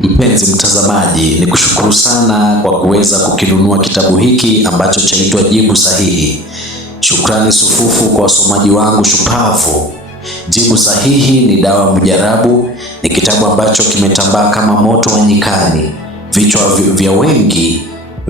Mpenzi mtazamaji, ni kushukuru sana kwa kuweza kukinunua kitabu hiki ambacho chaitwa Jibu Sahihi. Shukrani sufufu kwa wasomaji wangu shupavu. Jibu Sahihi ni dawa mujarabu, ni kitabu ambacho kimetambaa kama moto wa nyikani. Vichwa vya wengi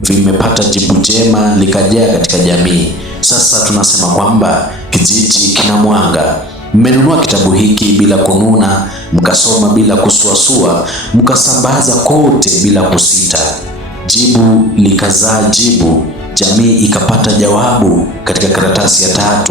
vimepata jibu jema likajaa katika jamii. Sasa tunasema kwamba kijiji kina mwanga. Mmenunua kitabu hiki bila kununa, mkasoma bila kusuasua, mkasambaza kote bila kusita. Jibu likazaa jibu, jamii ikapata jawabu katika karatasi ya 3.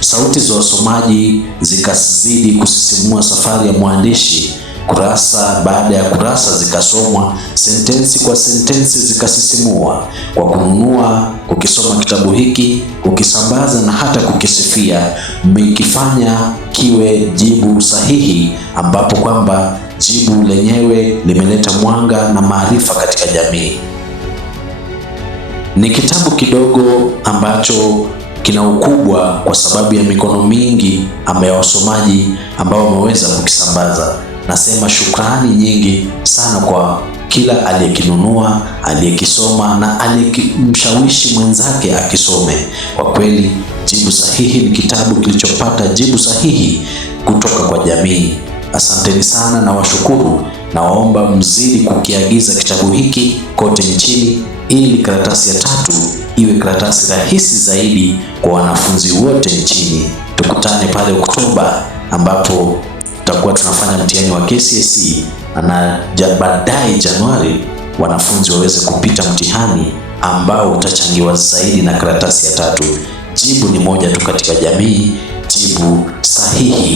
Sauti za wasomaji zikazidi kusisimua safari ya mwandishi. Kurasa baada ya kurasa zikasomwa, sentensi kwa sentensi zikasisimua. Kwa kununua, kukisoma kitabu hiki, kukisambaza na hata kukisifia, mmekifanya kiwe jibu sahihi, ambapo kwamba jibu lenyewe limeleta mwanga na maarifa katika jamii. Ni kitabu kidogo ambacho kina ukubwa kwa sababu ya mikono mingi ambayo wasomaji ambao wameweza kukisambaza. Nasema shukrani nyingi sana kwa kila aliyekinunua, aliyekisoma na aliyemshawishi mwenzake akisome. Kwa kweli, Jibu Sahihi ni kitabu kilichopata jibu sahihi kutoka kwa jamii. Asanteni sana na washukuru, na waomba mzidi kukiagiza kitabu hiki kote nchini ili karatasi ya 3 iwe karatasi rahisi zaidi kwa wanafunzi wote nchini. Tukutane pale Oktoba ambapo tutakuwa tunafanya mtihani wa KCSE na baadaye Januari wanafunzi waweze kupita mtihani ambao utachangiwa zaidi na karatasi ya 3. Jibu ni moja tu katika jamii, Jibu Sahihi.